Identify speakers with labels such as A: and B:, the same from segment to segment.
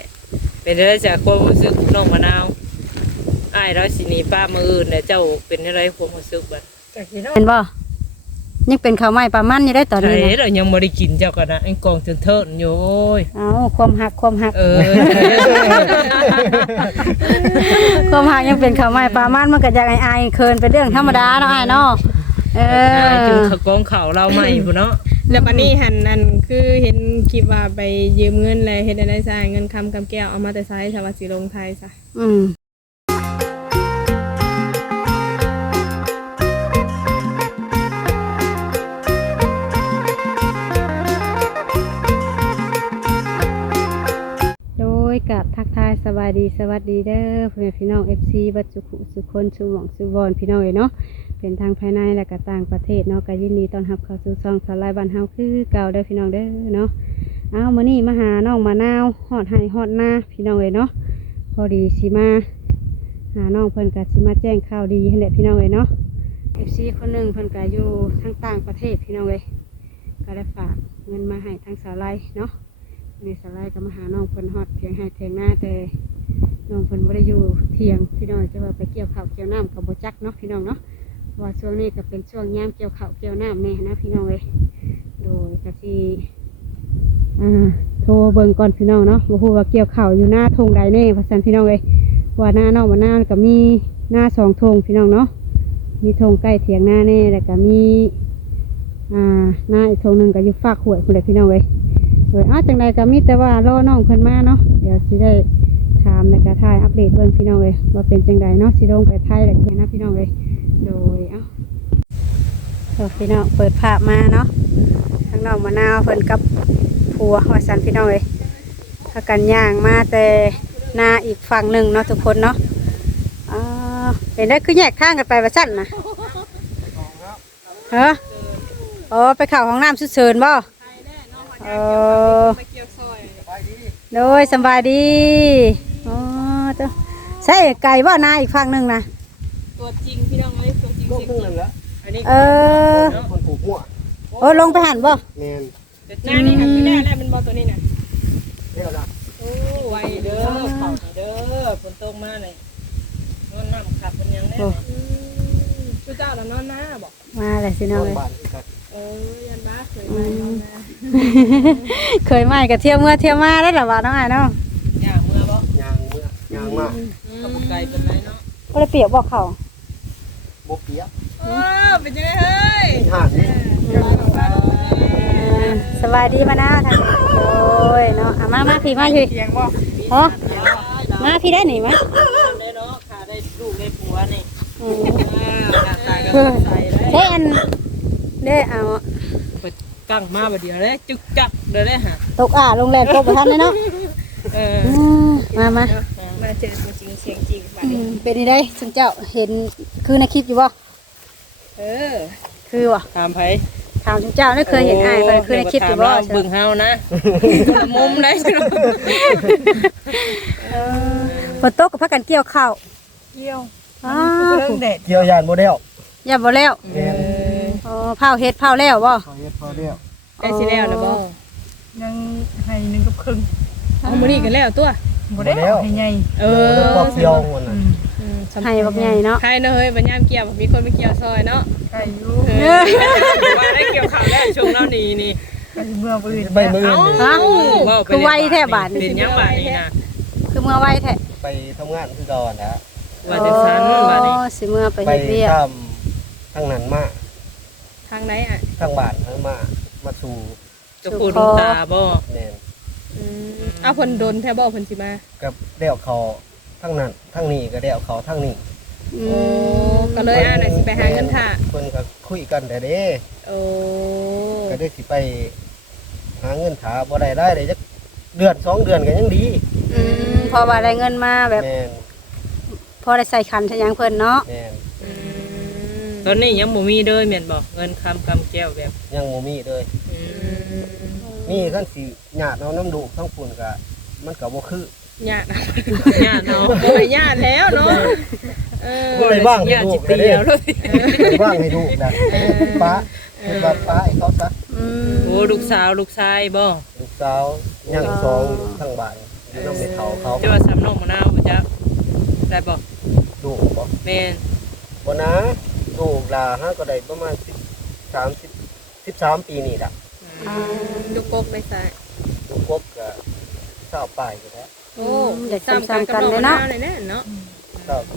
A: เป็นอะไรจากความรู้สึกน้องมะนาวอ้ายเราสิหนีป้ามืออื่นเนี่ยเจ้าเป็นอะไรความรู้สึกบัด
B: เป็นบ่ยังเป็นข้าวไม้ปลามันอยู่ได้ตอนนี้
A: ไอ้
B: นะ
A: เรายังไม่ได้กินเจ้ากันนะไอ้กองเถินๆอยู่โอ้ย
B: เอาความหักความหัก ความหักยังเป็นข้าวไม้ปลามันมันก็อยากอายๆเคินเป็นเรื่องธรรมดาเนาะอ้ายเนาะ
A: จึงกองข่าวเราใหม่พุ่นเนาะ
C: แล้วบัดนี้หันนั่นคือเห็นคลิปว่าไปยืมเงินแล้วเฮ็ดได้ซะเงินคำกำแก้วเอามาแต่ไสถ้าว่าสิลงไทยซะ
B: โดยกับทักทายสบายดีสวัสดีเด้อพ่อแม่พี่น้อง FC บัดสุขุสุคนสุหม่องสุบอนพี่น้องเนาะเป็นทางภายในและก็ต่างประเทศเนาะก็ยินดีต้อนรับเข้าสู่ช่องสลายบ้านเฮาคือเก่าเด้อพี่น้องเด้อเนาะเอามื้อนี้มาหาน้องมะนาวฮอดให้ฮอดหน้าพี่น้องเนาะพอดีสิมาหาน้องเพิ่นก็สิมาแจ้งข่าวดีให้แหละพี่น้องเนาะ FC คนหนึงเพิ่นก็อยู่ทางต่างประเทศพี่น้องก็ได้ฝากเงินมาให้ทางสลายเนาะในสลายก็มาหาน้องเพิ่นฮอดเถียงให้เถียงหน้าแต่น้องเพิ่นบ่ได้อยู่เถียงพี่น้องจะว่าไปเกี่ยวข้าวเกี่ยวน้ำกับบ่จักเนาะพี่น้องเนาะว่าช่วงนี้ก็เป็นช่วงยามเกี่ยวข้าวเกี่ยวน้ำแน่นะพี่น้องโดยก็สิโทรเบิ่งก่อนพี่น้องเนาะบ่ฮู้ว่าเกี่ยวข้าวอยู่หน้าทงใดแน่ว่าซั่นพี่น้องว่าหน้าน้องว่าหน้าก็มีหน้า2 ธงพี่น้องเนาะมีธงใกล้เถียงหน้าแน่แล้วก็มีหน้าอีกธงนึงก็อยู่ฝากห้วยพุ่นแหละพี่น้องโดยจังใดก็มีแต่ว่ารอน้องเพิ่นมาเนาะเดี๋ยวสิได้ถามในกระถ่ายอัปเดตเบิ่งพี่น้องว่าเป็นจังใดเนาะสิลงไปไทยแล้วนะพี่น้องโดยพี่น้องเปิดภาพมาเนาะทางน้องมะนาวเพิ่นกับผัวว่าซั่นพี่น้องพากันย่างมาแต่นาอีกฝั่งหนึ่งเนาะทุกคนเนาะเป็นได้คือแยกข้างกันไปว่าซั่นนะไปเข้าห้องน้ำสุดเชิญบ่โดยสบายดีใช่ไก่บ่นาอีกฝั่งหนึ่งนะ
C: ตัวจริงพี่น้องเอ้ยตัวจริงจริง
A: อันนี้
D: คนปลูกมั่ว
B: ลงไปหันบ่
D: แมน
C: หน้านี่หันไปแล้วมันบ่ตัวนี้น่ะ
D: เรียกละ
A: โอ้ไวเด้อเข่าเด้อฝนตกมาเลยนอนน้ำขับมันยังได้
C: ชูเจ้าแล้วนอนหน้าบอก
B: มาเลยสิน้อง
D: บ้านกัน
C: ยันบ้าเคยมานอนหน้า
B: เคยมากับเที่ยวเมื่อเที่ยวมาได้หรอวะน้องไอ้เนาะ
A: ยางเมื่อบ่
D: ยางเมื่อยางมาก
A: กับไก่เป็นไรเนาะ
B: ก็เลยเปียกบอกเขา
D: บกเปียก
C: เป็นยังไงเฮ้ย
D: ห่านนี่
B: สบายดีมานะท่านโอ้ยเนาะมาพี่มาพี่
C: เสียงบ่
B: มาพี่ได้หนิมั้ย
A: ได้เนาะขาได้ลูกได้ผัวนี่หน้าตาก็ใสเลย
B: เฮ้ยอันเด้เอา
A: กั้งมาบ่เดียวเลยจึกจักเด้อเลยฮะ
B: ตกโรงแรมโกบทันเลยเนาะมา
C: มาเจอตัวจริงเสียงจริงบัดนี้
B: เป็นยังไงสุนเจ้าเห็นคือในคลิปอยู่บ่คือว่ะ
A: ถามไผ
B: ถามสุนเจ้าได้เคยเห็นอ้ายคือในคลิปอยู่บ่
A: เบิ่งเฮานะมุมได้
B: ฝนตกกับพักกันเกี่ยวข้าว
C: เกี่ยว
A: เรื่องเด็ก
D: เกี่ยวยานโมเดล
B: อย่าบ่แล้ว
D: แมน
B: เผาเฮ็ดเผาแล้วบ่
D: พอเฮ็ดพอเดียว
C: ใกล้สิแล้วนะบ่ยังให้1 กับครึ่งเอามื้อนี้กันแล้วตัว
D: โมเดลให้ใหญ่ปอกเกี่ยวคนน่ะ
B: ให้บักใหญ่เนาะ
C: ใครเนาะเฮ้ยบัดยามเกี่ยวมีคนมาเกี่ยวซอยเนาะใครอยู่ว่าได้เกี่ยวข้าวแล้วช่วงเรานี่
D: เมื่อปืนไปมือ
B: คือไวแท้บาด
A: เป็นยังบาดนี่นะ
B: คือเมื่อไวแท้
D: ไปทำงานคือก่อนนะ
A: ว่าจะสันบาดนี่
B: สิเมื่อไป
D: ไป
B: เฮ็ดเวียก
D: ทำทั้งนั้นมา
C: ทางไหนอ่ะ
D: ทั้งบ้านทั้งมาสู่
A: จะพูดตาบ่
D: แมน
C: เอาเพิ่นโดนแท้บ่เพิ่นสิมา
D: กับเดี่ยวเขาทั้งนั้นทั้งนี้ก็เดี่ยวเขาทั้งนี้
C: โอ้ก็เลยน่ะสิไปหาเงินท่า
D: คนก็คุยกันแต่เด้
C: โอ้
D: ก็ได้สิไปหาเงินถาบ่ได้เลยจักเดือน2 เดือนก็ยังดี
B: พอว่าได้เงินมาแบบ
D: แมน
B: พอได้ใส่ขันทะยังเพิ่นเนาะ
D: แมน
A: ตอนนี้ยังบ่มีเด้อแม่นบ่เงินคำกำแก้วแบบ
D: ยังโมมีเลยมีขั้นสิหยาดเอาน้ำดูกทั้งฝุ่นก็มันก็บ่คือ
C: ญาติ
A: ญาติเนาะ
C: โอ้ยญาติแล้วเนาะ
D: บ่ได้บ้างให้
A: ญาติ
D: ดู
A: จิ
D: ก
A: ปี
D: เด้
A: แล้วเลย
D: บ่ได้บ้างให้ดูกนะป้าเป็นว่าป้าให้เขาซะ
A: โอ้ลูกสาวลูกชายบ่
D: ลูกสาวยัง2ทั้งบ้านอยู่น้ำเม็ดเขาเขา
A: จะว่าสำน้องมะนาวบ่จ๊ะได้บ่
D: ดูบ่
A: แม่น
D: บ่นะดูลาฮะก็ได้ประมาณ13 ปีนี่ล่ะ
C: ลูกกกได้ใส่
D: ดูกบก็เศร้าปลายก็ได้
C: โอ้ซ้ำกันกับน้องมะนาวเลยเนาะ
D: เศร้า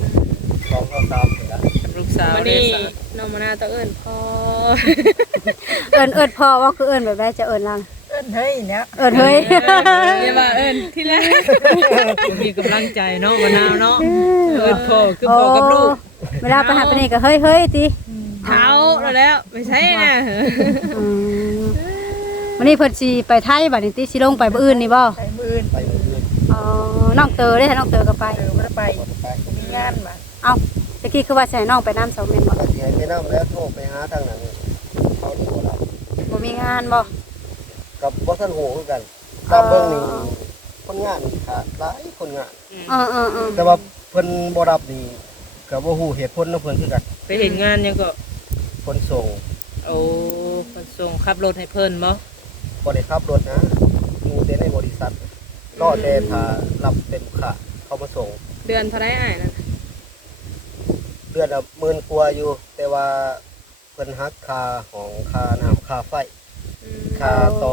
D: 2-3ก็ได้
A: กับลูกสาว
C: วัน
A: ได้
C: นี้
A: สะ
C: น้องมะนาวต้องเอิ้นพ่อ
B: เอิ้นพ่อว่าคือเอิ้นแบบใดจะเอิ้นล่ะ
E: เอิ้นเฮ้ยเนี่ย
B: เอิ้นเฮ้ย
C: อย่าว่าเอิ้นที่แรก
A: มีกำลังใจเนาะมะนาวเนาะเอิ้นพ่อคือพ่อกับลูก
B: เวลาไปหาไปนี่ก็เฮ้ยเฮ้ยติ
C: เท้าแล้วไม่ใช่นะ
B: อืมวันนี้เพิ่นสิไปไทยบัดนี้ติสิลงไปบ่อื่นนี่บ่
E: ไปมืออื่น
D: ไปเรื่อย
B: อ๋อน้องเตอได้ถ้าน้องเตอก็ไป
E: บ่ได้ไป
D: ๆบ่ได้ไป
E: มีงานมา
B: เอ้าตะกี้คือว่าสิให้น้องไปน้ำเสาแม่นบ่
D: ก็สิให้ไปนำแล้วโทรไปหาทางนั้นเขานี่บ่รับ
B: บ่มีงานบ่
D: กับบ่ทันหูคือกันตามเบิ่งนี่คนงานขาดหลายคนงาน
B: เออๆ
D: แต่ว่าเพิ่นบ่รับนี่ก็บ่ฮู้เหตุผลของเพิ่นคือกัน
A: ไปเห็นงานยังก็
D: ขนส่ง
A: โอ้คนส่งขับรถให้เพิ่นบ่
D: บ่ได้ขับรถนะอยู่แต่ในบริษัทรอแต่ถ้ารับเป็นลูกค้าเขามาส่ง
C: เดือนเท่าไรอ้ายนั่น
D: เดือนละ10,000กว่าอยู่ แต่ว่าเพิ่นหักค่าของค่าน้ำค่าไฟค่าต่อ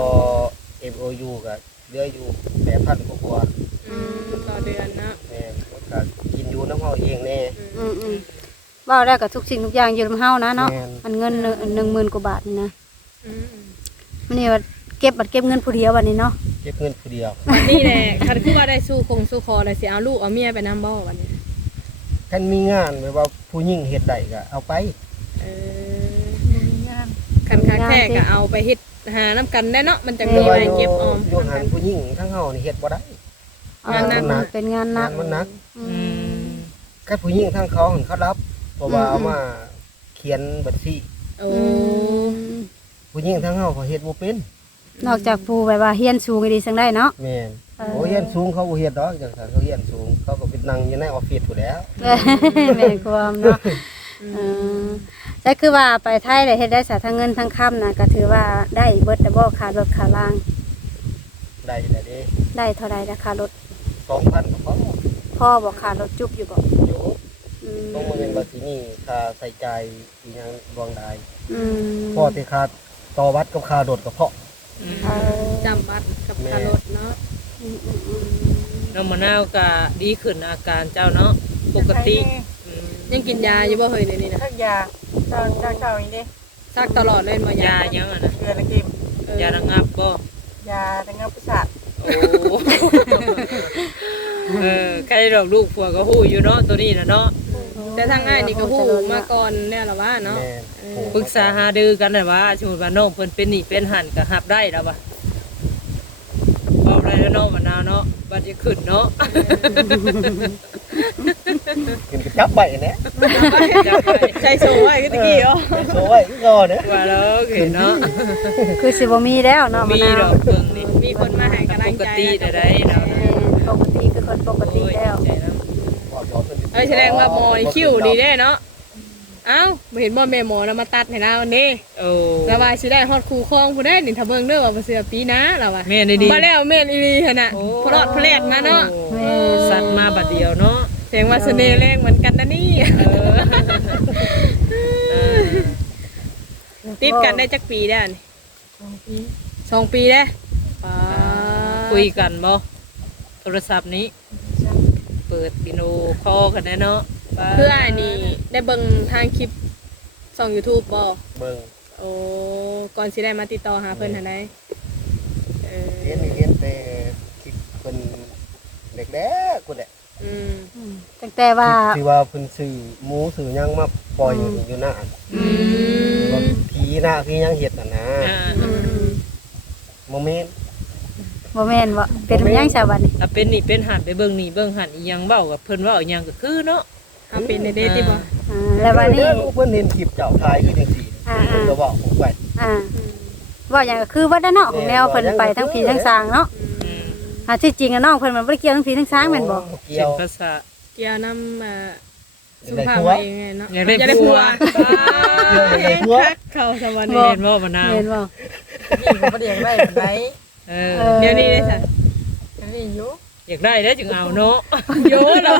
D: MOU ก็เหลืออยู่ 8,000 กว่า
C: ต่อเดือนเนาะ
D: แม่นมันก็กินอยู่น้ำเฮาเองแน่
B: ๆอืมๆเว้าได้ก็ทุกสิ่งทุกอย่างอยู่นำเฮานะเนาะ
D: แม่น
B: อันเงิน10,000กว่าบาทนี่นะมื้อนี้ว่าเก็บบัตรเก็บเงินผู้เดียวบัดนี้เนาะ
D: เก็บเงินผู้เดียว
C: วันนี้แหละคันคือว่าได้สู้คงสู้คอเลยสิเอาลูกเอาเมียไปนำบ่วันนี้
D: คันมีงานแบบว่าผู้หญิงเฮ็ดได้ก็เอาไป
E: มีงาน
C: คันคักแท้ก็เอาไปเฮ็ดหาน้ำกันได้เนาะมันจะมี
D: แต่ว่า
C: ไว้เก็บออม
D: อยู่หันผู้หญิงทั้งเฮานี่เฮ็ดบ่ได้
B: งานหนักเป็นงานหนั
D: งาก นมันหนัก
B: อื
A: อื
B: ม
A: ม
D: คันผู้หญิงทั้งเขาหันเขารับเพราะว่าเอามาเขียนบัญชี
C: โอ้
D: ผู้หญิงทั้งเฮาเขาเฮ็ดบ่เป็น
B: นอกจากผู้แบบว่าเฮียนสูงอีดีสังได้เนาะ
D: แม่น
B: เออ
D: โอ้เฮียนสูงเขาบ่เฮ็ดดอกจังซั่นเขาเฮียนสูงเขาก็ไปนั่งอยู่ในออฟฟิศพู่นแหล้ว
B: แม่นความเนาะเออใช่คือว่าไปไทยได้เฮ็ดได้สาทั้งเงินทั้งค่ำนะก็ถือว่าได้เบิดแต่บ่ค่ารถค่าล่าง
D: ได้แล้วเด้
B: ได้เท่าใดราคารถ
D: 2,000ก็พอ
B: พ่อบอกค่ารถจุบอยู่บ่
D: อยู่
B: อืม
D: ต้องมาเงินว่าสิมีค่าใส่ใจายอีหยังบ่ได้
B: อืม
D: พอแต่ค่าต่อวัดกับค่ารถก็พอ
B: เออ
C: จำบัตรกับคารถเนาะ
B: อืมอืมอืม
A: น้องมะนาวก็ดีขึ้นอาการเจ้าเนาะปกติอืม
C: ยังกินยาอยู่บ่เฮ้ยเดี๋ยวนี้นะ
E: ทักยาเจ้าอย่างนี้
C: ซักตลอดเลยบ่
A: ยาย
C: า
A: ยังอ่ะนะ
E: เดือนละเก็บ
A: ยาระงับบ่
E: ยาระงับประสาท
A: โอ้ใครดอกลูกผัวก็ฮู้อยู่เนาะตัวนี้น่ะเนาะ
C: แต่ทางอ้ายนี่ก็ฮู้มาก่อนแล้วล่ะว่าเนาะ
D: แม่นโอ้
A: ปรึกษาหารือกันน่ะว่าสมมุติว่าน้องเพิ่นเป็นนี่เป็นหั่นก็รับได้แล้วว่ะบอกได้แล้วเนาะมะนาวเนาะบัดจะขึ้นเนาะ
D: กินไปจับใบแหน่
C: ใจโซ่ไว้คือตะกี้อ๋อ
D: โซ่ไว้คือก่อนเด้อ
A: ว่าแล้วเห็นเนาะ
B: คือสิบ่มีแล้วเนาะมะ
A: มี
B: นาว
A: ดอกเบิ่งนี่
C: มีคนมาให้กำลั
A: ป
C: ง
A: ก
C: ใจ
A: ติได้เรานะ
B: แม่นปกติคือคนปกติแล้ว
A: โอ้ยใจเนาะ
D: บอกบอกเพิ่น
C: เอ้ยแสดงว่าหมอนี่คิ้วดีแน่เนาะเอ้าบ่เห็นบ่แม่หมอแล้วมาตัดให้เรานี่
A: โอ้
C: แล้วว่าสิได้ฮอดคู่ครองผู้ใดนี่ถ้าเบิ่งเด้อว่าบ่เสือปีหนะแล้วว่า
A: แม่นดี
C: มาแล้วแม่นอีหลีหั่นน่ะ
A: โอ้
C: พลอดพลแลดมาเนาะ
A: โอ้สัตว์มาบัดเดียวเนาะ
C: แสดงว่าเสน่ห์แรงเหมือนกันนะนี่
A: เออ
C: ติดกันได้จักปีได้วนี่2 ปีได้ป้า
A: คุยกันบ่โทรศัพท์นี้ เปิดวิดีโอคอลกันแน่เนาะ
C: คืออ้ายนี่ได้เบิ่งทางคลิปช่อง YouTube บ่
D: เบิ่ง
C: โอ้ก่อนสิได้มาติดต่อหาเพิ่นหั่นได
D: เรียนนี่เรียนแต่ที่เพิ่นเด็กแด้กูแหละ
C: อืม
B: ตั้งแต่ว่า
D: ที่ว่าเพิ่นซื้อหมูซื้อหยังมาปล่อยอยู่หน้า
C: อืม
D: ว่าผีหน้าผีหยังเฮ็ดน่ะนะ
A: อ่า
D: บ่แม่น
B: บ่แม่นว่าเป็นหยังซะบัดนี้
A: ถ้าเป็นนี่เป็นหันไปเบิ่งนี่เบิ่งหันอีหยังเว้ากับเพิ่นเว้าอีหยังก็คือเนาะ
C: เอาเป็นในเดทติบ่
B: แล้วบัดนี้
D: เพิ่นเห็นคลิปเจ้าถ่ายคือจังซี่เพิ่นก็บอกผมไป
B: ว่าอย่างก็คือว่าด้านนอกของแนวเพิ่นไปทั้งผีทั้งสางเนาะ
A: อืม
B: ที่จริงอะน้องเพิ่นมันบ่ได้เกี่ยวทั้งผีทั้งสางแม่นบ่
D: เกี่
A: เสี
D: ย
A: ยง
D: ว
A: ภาษา
C: เกี่ยวนำสุ
D: ได้
C: ภาพ
D: ผัว
C: ไว้ยังไงเนาะ
A: อยากได้ผัว
D: ได้ผัว
C: คักเข้าสวรรค์
A: เห็นบ่มะนาว
B: เห็นบ่
E: นี่ก็บ่ได้อยากได้ปานใด
A: เออ
C: เดี๋ยวนี้ได้ซะ
E: อันนี้อยู่
A: อยากได้แล้วจึงเอาเนาะโยนเรา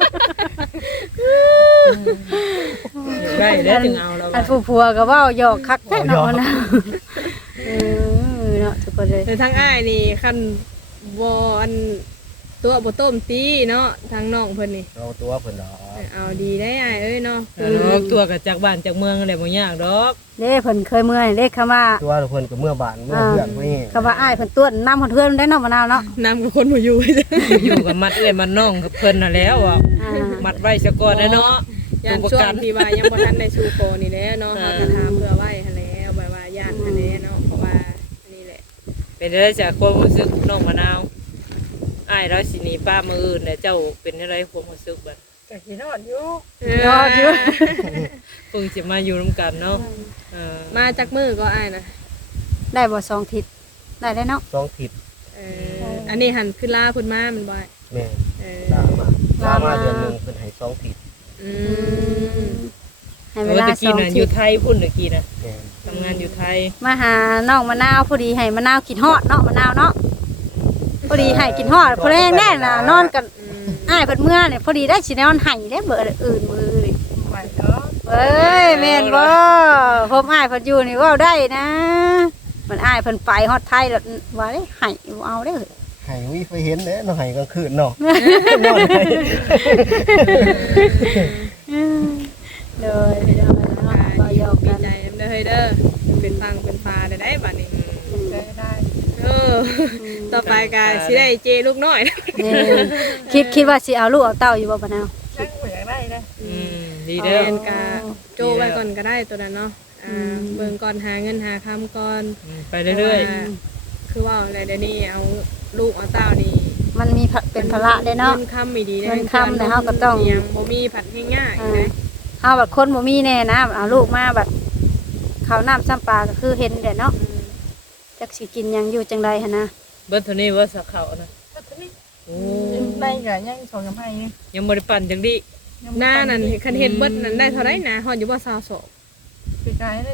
A: อยากได้แล้วจึงเอาเรา
B: อันผู้ผัวก็เว้าหยอกคักแท้เนาะมะนาวเนาะทุกคนเลย
C: แต่ทั้งอ้ายนี่คันบ่อันตัวบ่ต้มตีเนาะทางน้องเพิ่นนี่
D: เราตัวเพิ่นดอก
C: เอาดีได้อ้ายเอ้ยเนาะ
A: ตัวกับจากบ้านจากเมืองอะไรบ่ยากดอก
B: เด้เพิ่นเคยเมื่อยเด้คำว่า
D: ตัวเพิ่นก็เมื่อบานเมื่อเพื่อนไม่
B: คำว่าอ้ายเพิ่นต้วนน้ำเพิ่นได้เนาะมะนาวเนาะ
C: นำกับคนบ่อยู่
A: อยู่กับมัดเอ้ยมันน้องกับเพิ่นน่ะแล้วอ่ะ
B: อ่า
A: มัดไว้ซะก่อนเนาะ
C: ย่านช่วงที่ว่ายังบ่ทันได้ชูโคนี่แหละเนาะเฮาก็ถามเพื่อไว้หั่นแล้วแบบว่าย่านหั่นแหละเนาะเพราะว่าอันนี้แหละ
A: เป็นได้จากความรู้สึกน้องมะนาวอ้ายเราสิหนีป้ามืออื่นเนี่ยเจ้าเป็นอะไรความรู้สึกบัด
E: จากที่นอนอยู่
B: ยอดอยู่
A: เพิ่งสิมาอยู่ร่วมกันเนาะ
C: มาจากมือก็อ้ายนะ
B: ได้บ่2ทิศได้เนาะ
D: 2ทิศ
C: อันนี้หันขึ้นลาเพิ่นมามันบ่อ้าย
D: แม่
C: เออ
D: ลามาเดือนนึงเพิ่นให้2ทิศ
C: อืม
B: ให้เวลา
A: ตะกี้น่ะ
B: 2
A: อ
B: ทิ
A: ยู่
B: ศ
A: ไทยพุ่นตะกี้น่ะ
D: แม่
A: ทำงานอยู่ไทย
B: มาหาน้องมะนาวพอดีให้มะนาวกินฮอดเนาะมะนาวเนาะพอดีให้กินฮอดพอแรงแน่น่ะนอนกันอ้ายเพิ่นเมื่อเนี่ยพอดีได้สินอนให้ได้เบิดอื่นมือนี่
E: ไหวเนาะ
B: เอ้ยแม่นบ่ผมอ้ายเพิ่นอยู่นี่เว้าได้นะ มันอ้ายเพิ่นไปฮอดไทยแล้วว่าได้ให้บ่เอาเด้อ
D: ให้วิไปเห็นเด้เนาะให้กลางคืนเนาะ
B: เลยพี่น้องเนาะบ่หยอก
C: ดี
B: กัน
C: ใจเด้อเฮ้ยเด้อเป็นฟังเป็นปลาได้บัดนี้
E: ได้
C: ต่อไปก็สิได้เจลูกน้อย
B: คิดว่าสิเอาลูกเอาเต้าอยู่บ่ปะนาว
E: นั่งบ่อยากได้นะ
A: ดี
C: เด
A: เด้อ
C: นกาโจไว้ก่อนก็ได้ตัวนั้นเนาะเบิ่งก่อนหาเงินหาคำก่อน
A: ไปเรื่อย
C: คือว่าอะไรเดี๋ยวนี้เอาลูกเอาเต้านี่
B: มันมีเป็นภาระเด้เนาะ
C: เงินคำไม่ดี
B: เงินคำเนี่ยเราก็ต้อง
C: ยังบ่มีผัดง่ายๆนะ
B: เฮาแบบคนบ่มีแน่นะเอาลูกมาแบบข้าวน้ำซ้ำปลาก็คือเห็นเด้เนาะจักสิกินหยังอยู่จังไดหั่นนะ
A: ๆเบิ้ลเท่านี้ว่าสักเขานะ
E: ก็ตัวนี้
A: โอ้
E: ได้ก็ยังสองกับให้นี่
A: ยังบ่ได้ปั่นจังดิ
C: หน้านั่นคันเฮ็ดเบิดนั่นได้เท่าไรนะฮอดอยู่บ่20ศอก
E: ปีกายได้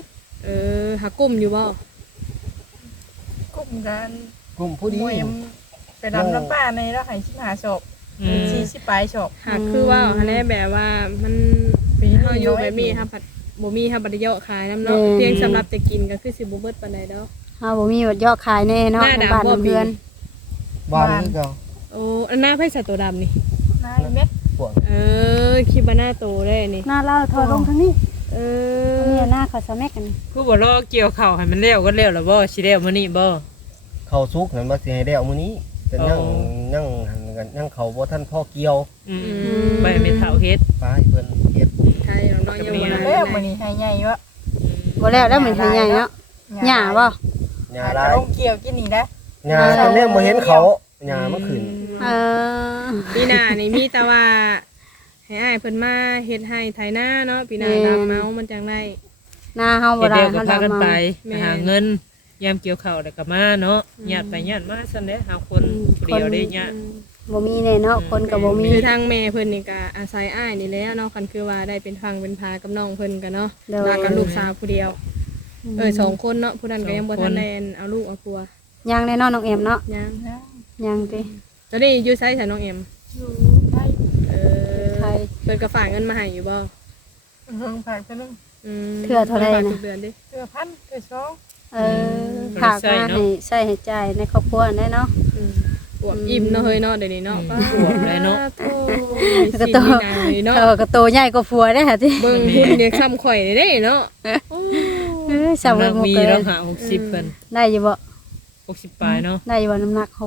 E: 30
C: หากุ้มอยู่บ่
E: กุ้มกัน
D: กลุ่มผู้ดี
E: มวยไปดำน้ำป้าในแล้วให้15ศพ40ปลายศพ
C: หากคือว่าหั่นแหละแบบว่ามันเฮาอยู่แบบนี้ครับผัดบ่มีครับบัดเยาะขายน้ำเนาะเพียงสำหรับจะกินก็คือสิบ่เบิดปานใดดอก
B: เฮาบ่มีวัดยอดขายแน่เนาะในบ้านในเรือน
D: บ้านคือเก่า
C: โอ้อันหน้าไผสัตว์ตัวดำนี่
E: นายเม็ด
D: พวก
C: คิดว่าหน้าโตได้นี่
B: หน้าเราถอยลงทางนี้
C: เอ
B: อันนี้หน้าเขาสะแมกกัน
A: คือบ่รอเกี่ยวข้าวให้มันแล้วก็แล้วล่ะบ่สิแล้วมื้อนี้บ่
D: เข้าสุกนั่นว่าสิให้ได้เอามื้อนี้แต่ยังเขาบ่ทันพ่อเกี่ยว
A: ไปไม่เท่าเฮ็ด
D: ไปเพิ่นเฮ็ด
C: ใครเราน้อยยังบ่
E: แล้วมื้อนี้ให้ใหญ่วะ
B: บ่แล้วแล้วมันใหญ่เนาะหญ้าบ่
D: หญ้า
E: จะ
D: ลาย
E: ลงเกี่ยวกินนี่นะ
D: หญ้าตอนนี้บ่เห็นเขาหญ้ามันขึ้น
B: เออ
C: ปีหน้านี่มีแต่ว่าให้อ้ายเพิ่นมาเฮ็ดให้ไถนาเนาะปีหน้าดำเมามันจังได๋
B: หน้าเฮาบ่
A: เฮ็ด
B: ได้
A: เดียวก็
B: เฮา
A: พากัน
B: ดำ
A: ไป
B: มา
A: หาเงินยามเกี่ยวข้าวแล้วก็มาเนาะญาติไปญาติมาซั่นแหละหาคนผู้เดียวได้ญาติ
B: บ่มีแน่เนาะคนก็บ่มี
C: คือทางแม่เพิ่นนี่ก็อาศัยอ้ายนี่แหล้วเนาะคันคือว่าได้เป็นฟังเป็นพากับน้องเพิ่นกันเนาะแล้วกับลูกสาวผู้เดียว2คนเนาะผู้นั้นก็ยังบ่ทันได้เอาลูกเอาผัว
B: ยังแน่เนาะน้องแอมเนาะ
C: ยัง
B: ยังติ
C: ตอนนี้อยู่ไสซะน้องเอ็ม
E: อยู่ไทย
B: ไทย
C: เพิ่นก็ฝากเงินมาให้อยู่บ่
E: เพิ่งผ่านไปนึง
B: เทื่อเท่าใดนะ
C: ทุกเดือนดิ
E: เทื่อพันเทื่อสอง
B: ฝากมาให้ใช้ให้จ่ายในครอบครัวได้เนาะ
C: อวบอิ่มเนาะเฮ้ยเนาะเดี๋ยวนี้เนาะ
A: อวบเลยเนาะ
C: ก็โตเนาะ
B: ก็โตใหญ่กว่าผัวได้ค่ะติ
C: เบิ่งหุ่นเนี่ยซ้ำข่อยได้เนาะ
B: สาวหมก
A: มี
B: เล
A: แล้ว
B: ย
A: หา60เพิ่น
B: ได้อยู่บ่
A: 60ปลายเนาะ
B: ได้อยู่บ่น้ำหนัก60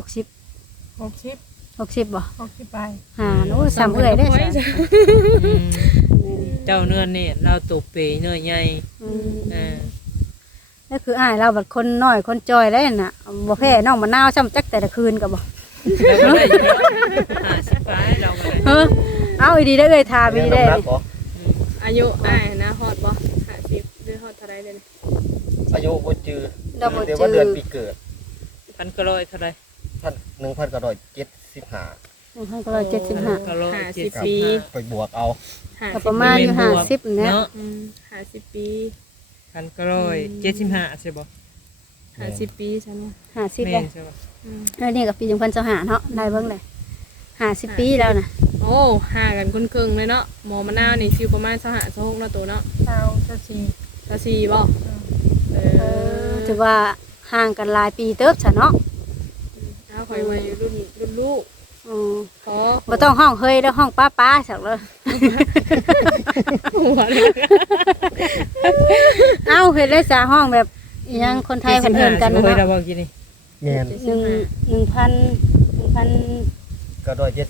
E: 60
B: บ่
E: 60ปลาย
B: โน้สามเอื้อยได้ซะ
A: เจ้าเนื้อนี่เราตัวเปยเนื้อใหญ่อ่า
B: นั่นคืออ้ายเราบัดคนน้อยคนจอยได้น่ะบ่แพ้น้องมะนาวซ้ำจักแต่ละคืนก็บ่
A: เราก็ได้อยู่แล้ว50ปลายเราก็ได้
B: เอาอีดีได้เอ้ยทาบีได้
D: น้ำหนักบ่
C: อายุอ้ายนะฮอดบ่50หรือฮอดเท่าใดเด้อ
D: อายุบ่จือ
B: เราบ่
D: เดี๋ยว
B: จื
D: ว่าเดือน
B: อ
D: ปีเกิด
A: 1,900เท่าไหร่
D: 1975
B: 1975
C: 50 ปี
D: ไปบวกเอา
B: ก็ประมาณอยู่50นี่
A: เนาะ
C: 50 ปี
A: 1,975ใช่บ่
C: 50ปีใช่มั้ย
B: 50
A: แม่
B: เลย
A: นใช่ป่ะ
B: แล้วนี่ก็ปี2025เนาะได้เบิ่งเลย50 ปีแล้วนะ
C: โอ้ห่างกันคนครึ่งเลยเนาะหมอมะนาวนี่สิประมาณ25 26เนาะตัวเนาะ
E: เช้าเจ้าชี
C: 24บ่เออ
B: ถือว่าห่างกันหลายปีเติบซะเนาะ
C: เอาข่อยมาอยู่รุ่นลูก
B: อือ
C: ขอ
B: บ่ต้องห้องเฮ้ยแล้วห้องป้าสักเลย
C: หัวเลย
B: เอ้าเฮ็ดได้ซะห้องแบบอิหยังคนไทยเพิ่นเอิ้นกัน
A: เฮ้
B: เนาะ
A: ยเราบอกกินนี่
D: แม่น
B: 1,000
D: ก็ร้อย75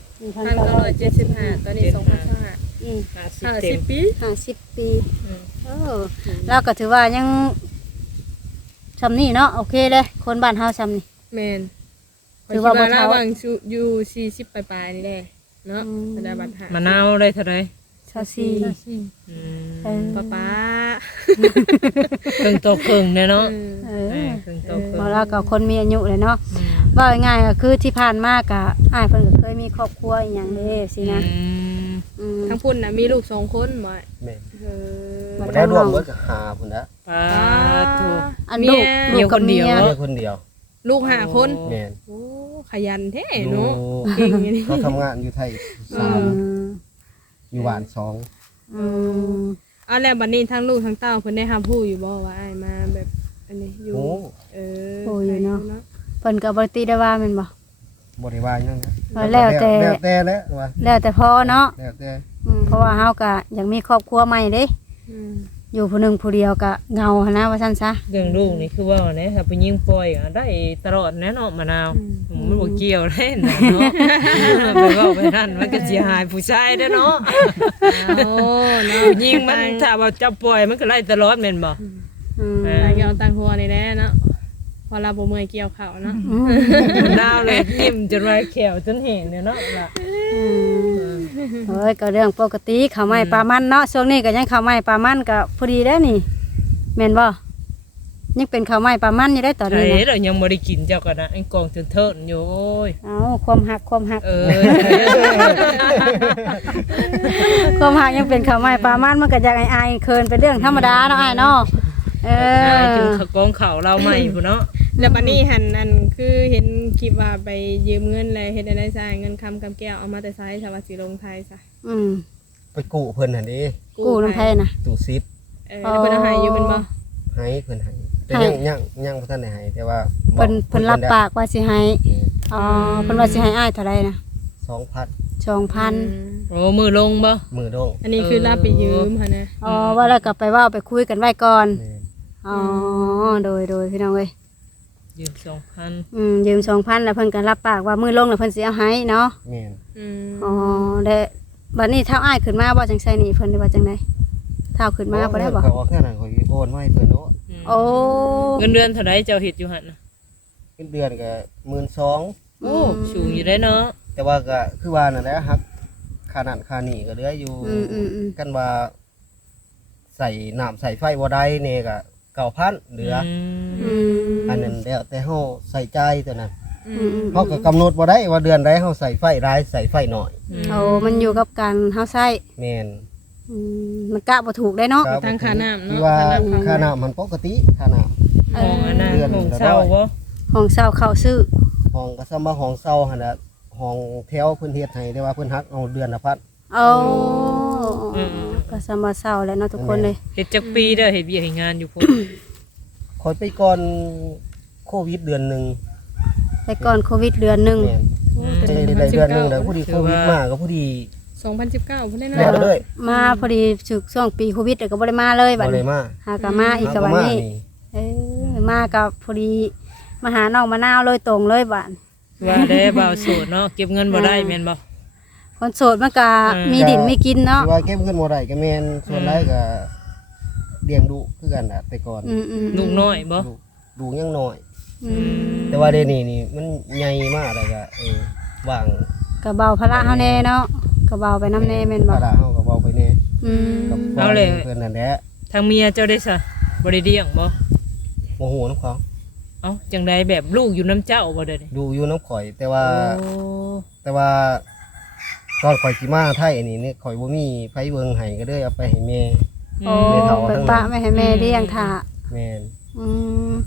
C: 1,975ตอนนี้2025
B: อืม
A: 50เต็ม
C: 50ปี
B: 50 ปี
C: อืม
B: เออแล้วก็ถือว่ายังซำนี้เนาะโอเคเลยคนบ้านเฮาซำนี้
C: แม่น
B: ถือว่าบ่
C: ระ
B: เท่า
C: หว่างอยู่40ปลายๆนี่แหละเนาะสถาบันหาม
A: ะนาวได้เท่าไหร่
B: 24
A: อื
B: เอ
A: ม
B: อ
C: ป้า
A: ครึ่งต่อครึ่งเนี่ยเนาะ
B: เอ
A: เอ
B: อ
A: อครึ่งต่อครึ่ง
B: บ่แล้วก็คนมีอายุเลยเนาะ
A: อืม
B: ว่าง่ายๆก็คือที่ผ่านมาก็อ้ายเพิ่นก็เคยมีครอบครัวอีหยังเด้สินะ
A: อืม
B: อืม
C: ทั้งพุ่นน่ะมีลูก2คนบ่
D: แม่น
C: เออ
B: บ่
D: บ่ได้รวมเบิดก็หาพุ่นนะ
A: ปาถูก
B: อันลูก
A: เมีย
B: ลูกกับเมีย
A: คนเดียว
D: เมียคนเดียว
C: ลูก5คน
D: แม่น
C: โอ้ขยันแท้
D: อยู่
C: เนาะเก่งอย่างนี้
D: เขาทำงานอยู่ไทย
B: อื
D: สาม
B: ม
D: อยู่หวานสอง
B: อืม
C: เอาแล้วบัดนี้ทั้งลูกทั้งเต้าเพิ่นได้รับรู้อยู่บ่ว่าอ้ายมาแบบอันนี้อยู่
D: โอ้
C: เออ
B: โอ้อยู่เนาะเพิ่นก็บ่ติได้ว่าแม่นบ่
D: บริวารยังนะ
B: แล้วแต่
D: แล้วแต่แล้วว่า
B: แล้วแต่พ่อเนาะ
D: แล้วแต่
B: เพราะว่าเฮาก็อยากมีครอบครัวใหม่เด้
C: อืม
B: อยู่ผู้หนึงผู้เดียวก็เหงาหันนะว่าซั่นซะ
A: เรื่องลูกนี่คือว่าเนี่ยถ้าไปยิงปล่อยอะได้ตลอดแน่เนาะมะนาวมันบ่เกี่ยวเด้เนาะไปเว้าไปนั่นมันก็สิหายผู้ชายเด้อเนาะ
C: โอ้เนาะ
A: ยิงมันถ้าว่าจับปล่อยมันก็ไล่ตลอดแม่นบ่
B: อืม
C: ทางเอาตังหัวนี่แหละเนาะพอเราบ่เมื่อยเกี่ยวข้าวเนาะ
A: มะนาวเลยยิ้มจนว่าแขวจนแห้งเนี่ยเนาะล่ะ
B: เฮ้ยก็เรื่องปกติข้าวไม้ปลามันเนาะช่วงนี้ก็ยังข้าวไม้ปลามันก็พอดีแล้วนี่แม่นบ่ยังเป็นข้าวไม้ปลามันอยู่ได้ตอน
A: ใช่
B: นี้นะ
A: เรายังบ่ได้กินเจ้าก็นะไอ้กองเทินๆอยู่โอ้ย
B: เอาความหัก
A: เออ
B: ความหักยังเป็นข้าวไม้ปลามันมันก็อยากอายๆเคินเป็นเรื่องธรรมดาเนาะอ้ายเนาะเออ
A: ถึงเขากองเขาเราใหม่พุ่นเนาะ
C: แล้วบัดนี้หันอันคือเห็นคลิปว่าไปยืมเงินแล้วเฮ็ดได้จ่ายเงินคำกำแก้วเอามาแต่ไสถ้าว่าสิลงไทยซะ
B: อืม
D: ไปกู้เพิ่นหั่นดิ
B: กู้น้ำไผน่ะ
D: ตู้ซิป
C: แล้วเพิ่นเอาให้อยู่เป็นบ่
D: ให้เพิ่นให้แต่
B: ให้
D: ยังบ่ทันได้ให้แต่ว่า
B: เพิ่นรับปากว่าสิให้อ๋อเพิ่นว่าสิให้อ้ายเท่าใดนะ
D: 2,000
B: 2,000
A: โอ้มือลงบ่
D: มือดง
C: อันนี้คือรับไปยืมหั่นนะ
B: อ๋อว่าแล้วก็ไปเว้าไปคุยกันไว้ก่อน
D: แม่น
B: อ๋อโดยพี่น้องเอ้ย
A: ยืม
B: ยืม 2,000แล้วเพิ่นก็รับปากว่ามื้อลงแล้วเพิ่นสิเอาให้เนาะ
D: แม่น
C: อืม
B: อ๋อได้บัดนี้เท่าอ้ายขึ้นมาบ่จังไสนี่เพิ่นได้ว่าจังได๋เท่าขึ้นมาบ่ได้บ่
D: เขาว่าแค่นั้นเขาโอนมาให้เพิ่นโอ้
A: 2,000
B: โอ้
A: เงินเดือนเท่าใดเจ้าเฮ็ดอยู่หั่นน่ะ
D: เป็นเดือนก็12,000
A: โอ้สูงอยู่ได้เนาะ
D: แต่ว่าก็คือว่านั่นแหละครับค่านั่นค่านี่ก็เหลืออยู่
B: อืม
D: กันว่าใส่น้ำใส่ไฟบ่ได้นี่ก็9,000เหลือ
B: อืม
D: อันนั้นแล้วแต่เฮาใส่ใจตัวนั้น
B: อืม
D: เฮาก็กำหนดบ่ได้ว่าเดือนใดเฮาใส่ไฟหลายใส่ไฟน้อย
B: โอ้มันอยู่กับการเฮาใช้
D: แม่น
B: มันกะบ่ถูกได้เนาะ
D: ครับ
C: ทางค่าน้ำ
D: ที่
C: เนาะ
D: ว่า
C: ค่า
D: ค่า
C: น้ำ
D: น้ำมันปกติค่าน้ำ
A: ห้องอันนั้น
D: เดือน
A: ห้อง
D: ละ
A: เช่า
D: ร้อย
A: บ่
B: ห้องเช่าเข้าซื้อ
D: ห้องก็ซ้ำว่าห้องเช่าหั่นน่ะห้องแถวเพิ่นเฮ็ดให้แต่ว่าเพิ่นหักเอาเดือนละพัน
B: เอาก็สมาเช่าแล้วเนาะทุกคนเลย
A: เฮ็ดจักปีเด้อเฮ็ดเวียกเฮ็ดงานอยู่พุ่น
D: คอยไปก่อนโควิดเดือนหนึง
B: ไปก่อนโควิดเดือนหนึง
D: แม่นได้เดือนหนึงแล้วผู้ดีโควิดมาก็ผู้ดี
C: 2019พุ่นได้
D: แล้ว
C: เนาะ
D: เลย
B: มาพอดีสึกช่วงปีโควิดแต่ก็บ่ได้มาเลยบั
D: บ่
B: ด
D: เล
B: นี้
D: ยมา
B: หากะมาอีกกับวัน
D: มา
B: นี้ เออมากับพอดีมาหาน้องมะนาวเลยตรงเลยบัด
A: ว่าได้บ่าวโสดเนาะเก็บเงินบ่ได้แม่นบ่
B: คนโสดมันก็มีดินไม่กินเนาะ
D: ที่ว่าเก็บเงินบ่ได้ก็แม่นส่วนใดก็เลี้ยงดูคือกันน่ะแต่ก่อน
A: ลูกน้อยบ่
D: ดูยังน้อย
B: อืม
D: แต่ว่าเดี๋ยวนี้นี่มันใหญ่มากแล้วก็ว่าง
B: ก็เบาภาระเฮาแน่เนาะก็เบาไปน้ำแน่แม่นบ่
D: ภาระเฮาก็เว้าไปแน่
B: อืม
D: กับพ่อเพิ่นนั่นแหละ
A: ทางเมียเจ้าได้ซะบ่ได้เลี้ยงบ่
D: บ่ฮู้นำเขา
A: เอ้าจังไดแบบลูกอยู่น้ำเจ้าบ่เด้อนี่
D: ดูอยู่น้ำข่อย แต่ว่า
A: โอ้
D: ตอนข่อยสิมาไทยนี่ข่อยบ่มีไผเบิ่งให้ก็เลยเอาไปให้แม่
B: โอ้
D: แม่เฒ่า
B: เปิดปะไม่ให้แม่เลี้ยงท่า
D: แม่น
B: อืม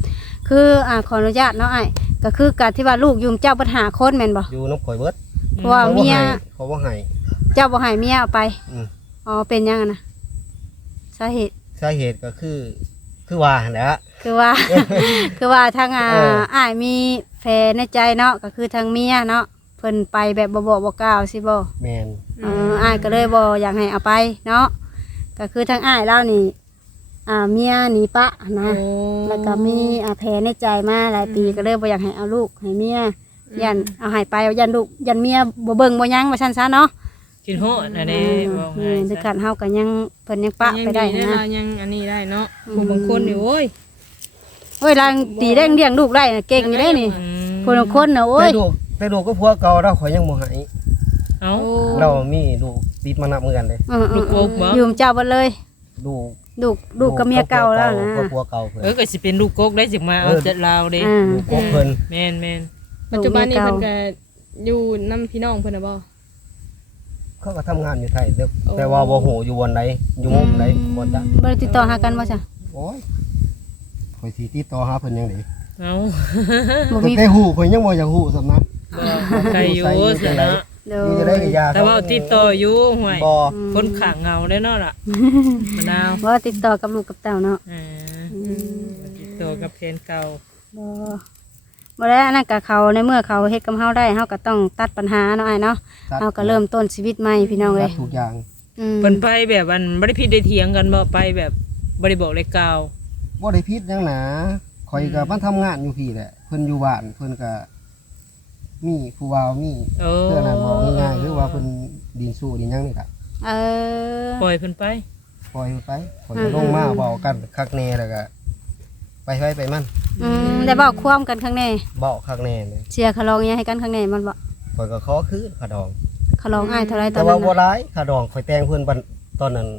B: คือขออนุญาตเนาะอ้ายก็คือการที่ว่าลูกอยู่เจ้าปัญหาคนแม่นบ่
D: อยู่น้ำข่อยเบิด
B: เพราะว่าเมีย
D: เขาบ่ให้
B: เจ้าบ่ให้เมียเอาไป
D: อืม
B: อ๋อเป็นยังไงนะสาเหตุ
D: สาเหตุก็คือว่าหั่นแหละ
B: คือว่า คือว่าทาง
D: เออ
B: อ้ายมีแฟนในใจเนาะก็คือทางเมียเนาะเพิ่นไปแบบบ่บอกบ่กล่าวสิบ่
D: แม่น
B: อ้ายก็เลยบ่อยากให้เอาไปเนาะก็คือทางอ้ายเรานี่เมียหนีปะนะแล้วก็มีแผลในใจมาหลายปีก็เลยบ่อยากให้เอาลูกให้เมียยันเอาให้ไปยันลูกยันเมียบ่เบิ่งบ่ยังว่าซั่นซะเนาะ
A: กินโหดอันนี้บอกให้
B: คือกันเฮาก็ยังเพิ่นยังปะไปได้
C: ยัง
B: นะ
C: ยังอันนี้ได้เนาะผู้บางคนนี่โอ้ย
B: โอ้ยลางตีได้เลี้ยงลูกได้น่ะเก่งอยู่ได้นี่คนละคนน่ะโอ้ย
D: แต่ลูกก็ผัวเก่าเราข่อยยังบ่ให้
A: เอ้า
D: เรามีลูกติดมานับเหมือนกันเลย
A: ลูกโอ๊กบ่
B: อยู่กับเจ้าบ่เลย
D: ลูก
B: ลูกกับเมียเก่าแล้วนะ
D: ผัวเก่าเพิ่น
A: ก็สิเป็นลูกกกได้สิมาเอาจัดลาวเด้
D: ลูกกบเพิ่น
A: แม่น
C: ปัจจุบันนี้เพิ่นก็อยู่นํพี่น้องเพิ่นน่ะบ่
D: เขาก็ทำงานอยู่ไทยแต่ว่าบ่ฮู้อยู่วันใดอยู่มุมใดบ่จัก
B: บ่ได้ติดต่อหากันบ่จ้ะ
D: โอ้ยข่อยสิติดต่อหาเพิ่นยังได
A: เอ้า
B: บ่มี
D: แต่ฮู้ข่อยยังบ่อยากฮู้สำนัก
A: บ่ใครอยู่ซะเนาะ
B: เด้
D: มีจะได้
B: อ
D: กับยา
A: แต่ว่าติดต่ออยู่ห่วย
D: บ่
A: คนข้างเงาได้เนาะล่ะมะนาว
B: บ่ติดต่อกับลูกกับเต้าเนาะ
A: ติดต่อกับแฟนเก่า
B: บ่ได้อันนั้นก็เขาในเมื่อเขาเฮ็ดกับเฮาได้เฮาก็ต้องตัดปัญหาเนาะอ้ายเนาะเฮาก็เริ่มต้นชีวิตใหม่พี่น้องเอ้ย
D: ทุกอย่าง
A: เพิ่นไปแบบอันบ่ได้ผิดได้เถียงกันบ่ไปแบบบ่ได้บอกเลยกล่าว
D: บ่ได้ผิดหยังหนาข่อยก็มันทำงานอยู่พี่แหละเพิ่นอยู่บ้านเพิ่นก็มีผู้ว่ามี
A: โอ้
D: เพื่อนน่ะบอกง่ายๆคือว่าเพิ่นดินสู้ดินหยังนี่ล่ะ
B: เออ
A: ปล่อยเพิ่นไป
D: ปล่อยไปข่อยก็ลงมาเว้ากันคักแน่แล้วก็ไปมัน
B: ได้เว้าความกันข้างใน
D: เว้าคักแน่เลย
B: เชียร์คารองอิหยังให้กันข้างในมันบ่
D: ข่อยก็ขอคืนค่าดอง
B: คารองอ้ายเท่าไรตอ
D: แต่
B: น
D: ว่า
B: นั้น
D: บ่
B: น่ะ
D: หลายค่าดองข่อยแต่งเพิ่นบัดตอนนั้น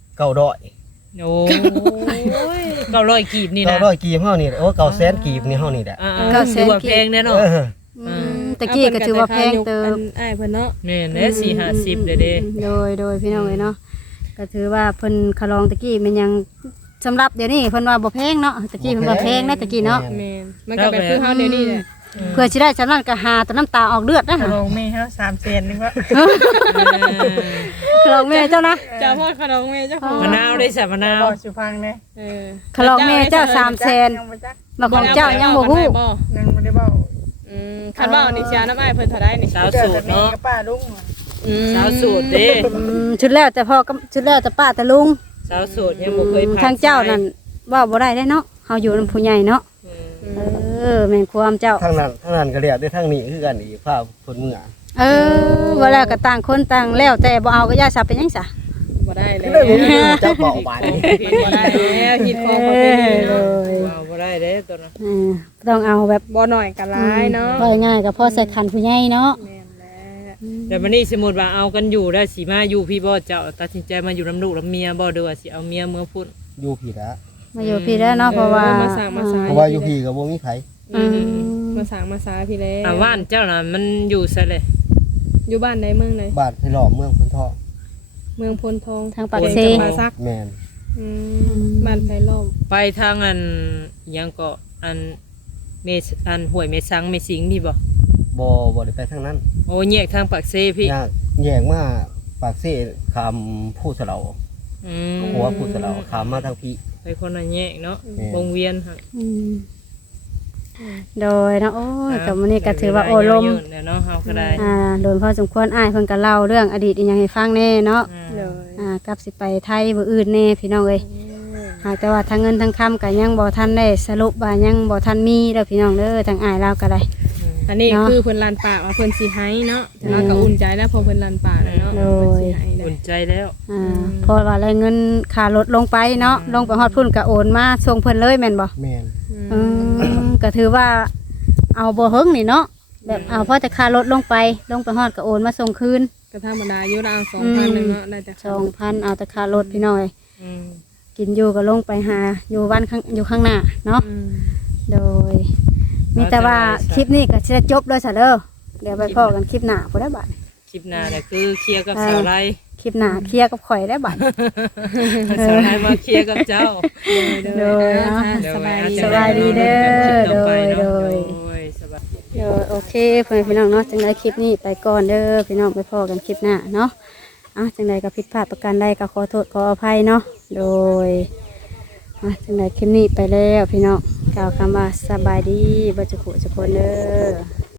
D: 900
A: โอ้ย900กีบนี่นะ
D: 900กีบเฮานี่โอ้900,000กีบนี่เฮานี่แหละ
A: ถือว่าแพงแน่เนาะ
D: เออ
B: ตะกี้ก็ถือว่าแพงเติม
C: อ้ายเพิ่นเนาะ
A: แม่นแหละ4-50เด้
B: โดยพี่น้องเลยเนาะก็ถือว่าเพิ่นคารองตะกี้มันยังสำหรับเดี๋ยวนี้เพิ่นว่าบ่แพงเนาะตะกี้เพิ่นว่าแพงนะตะกี้เนาะ
C: แม่นมันก็แบบคือเฮาเดี๋ยวนี้แหละ
B: เพื่อสิได้ฉะนั้นก็หาแต่น้ำตาออกเลือดนะ
E: ตกลงแม่เฮา3เซนนึงว่า
B: คารองแม่เจ้านะ
C: เจ้าพ่อขนมแม่เจ้าของ
A: มะนาวได้สะมะนาว
E: บอกสุพังเด้
B: คารองแม่เจ้า300,000
E: ยังบ่จัก
B: มาของเจ้ายังบ่ฮู้
E: ยังบ่ได้เว้า
C: คันว่านี่เสียน้ำอ้ายเพิ่นเท่าใดนี่
A: สาว
E: เจอ
A: โสู
E: แต่
A: ตร
E: แม่
A: เนาะ
E: กับป้าลุง
A: สาวโสูตรเด้
B: ชุดแล้วแต่พ่อกับชุดแล้วแต่ป้าแต่ลุง
A: สาวโสูตรยังบ่เคยผ่าน
B: ทางเจ้านั่นเว้าบ่ได้เนาะเฮาอยู่นำผู้ใหญ่เนาะแม่นความเจ้า
D: ทางนั้นก็เรียกได้ทางนี้คือกันอีกภาพเพิ่นเมื่อ
B: ว่าแล้วก็ต่างคนต่างแล้วแต่บ่เอาก็อย่าสับเป็นหยังซะ
C: บ่ได้แล้
D: คือ
C: ว
D: ได้บ่มีจักเบาบาดนี้
C: บ่ได้แล้วคิดของประเพณีเนาะ
A: ว้าวบ่ได้เด้ตัวนั้น
B: ต้องเอาแบบ
C: บ่หน่อยก็ร้ายเนาะ
B: ว่าง่ายๆก็พอใส่ขันผู้ใหญ่เนาะ
C: แม่นแล้ว
A: แต่บัดนี้สมมุติว่าเอากันอยู่ได้สิมาอยู่พี่บ่เจ้าตัดสินใจมาอยู่นำลูกนำเมียบ่เด้อสิเอาเมียเมืองพุ่น
D: อยู่พี่ละ
B: มาอยู่พี่แล้วเนาะเพราะว่า
C: มาสร้างมาสาย
D: เพราะว่าอยู่พี่ก็บ่มีไผ
C: มาสร้างมาสายพี่แล้ว
A: บ้านเจ้าน่ะมันอยู่ไสเลย
C: อยู่บ้านใดเมืองใด
D: บ้านไผหล่อเมืองพุนทอง
C: เมืองพลทอง
B: ทางปากเซ
C: ปากซัก
D: แม่น
C: บ้านไผล้อม
A: ไปทางอันหยังก็อันเมสอันห้วยเมสังเมสิงพี่บ่
D: บ่ได้ไปทางนั้น
A: โอ้แยกทางปากเซพี่
D: ยากแยกมาปากเซ่คำผู้สะเหลาหัวผู้สะเหลาขามมาทางพี่
A: ไปคนละแยกเนาะ
D: แม่น
A: วงเวียนค่ะ
B: โดยเนาะโอ้ยกับมื้อนี้ก็ถือว่าโอ้ลม
A: เยอะๆเนาะเฮาก็ได้
B: โดนพอสมควรอ้ายเพิ่นก็เล่าเรื่องอดีตอีหยังให้ฟังแน่เนาะ
C: เลย
B: กับสิไปไทยมื้ออื่นแน่พี่น้องเอ้ยหากแต่ว่าทางเงินทางคำก็ยังบ่ทันได้สรุปว่ายังบ่ทันมีเด้อพี่น้องเด้อทางอ้ายเราก็ได้
C: อันนี้คือเพิ่นลานปากว่าเพิ่นสิให้เนาะแต่ว่าก็อุ่นใจแล้วพอเพิ่นลานปากแล้วเนาะเพิ่นสิให้ได้
A: อุ่นใจแล้ว
B: เพราะว่าได้เงินค่ารถลงไปเนาะลงไปฮอดพุ่นก็โอนมาส่งเพิ่นเลยแม่นบ่
D: แม่น
B: ก็ถือว่าเอาบ่เฮิงนี่เนาะแบบเอาเพราะแต่ค่ารถลงไปฮอดก็โอนมาส่งคืน
C: ก็ธรรมดาอยู่แล้วเอา2,000นึงเนาะได้แต่
B: 2,000เอาแต่ค่ารถพี่น้อย
A: อืม
B: กินอยู่ก็ลงไปหาอยู่วันข้างอยู่ข้างหน้าเนาะโดย มีแต่ว่าคลิปนี้ก็จะจบเลยซะเด้อเดี๋ยวไปพอกันคลิปหน้าพุ่นละบาด
A: คลิปหน้าเนี่ยคือเคลียร์กับสาวไร
B: คลิปหน้าเคลียร์กับข่อยได้บัด
A: สาวไรมาเคลียร์กับเจ้า
B: โดยเนาะ
C: สบายดี
B: สบายดีเด้อ
A: โดย
B: โดย
A: สบาย
B: เดี๋ยวโอเคเพื่อนพี่น้องเนาะจังไดคลิปนี้ไปก่อนเด้อพี่น้องไปพอกันคลิปหน้าเนาะจังไดก็ผิดพลาดประการใดก็ขอโทษขออภัยเนาะโดยจังไดคลิปนี้ไปแล้วพี่น้องกล่าวคำว่าสบายดีบ่จุกุจุกคนเด้อ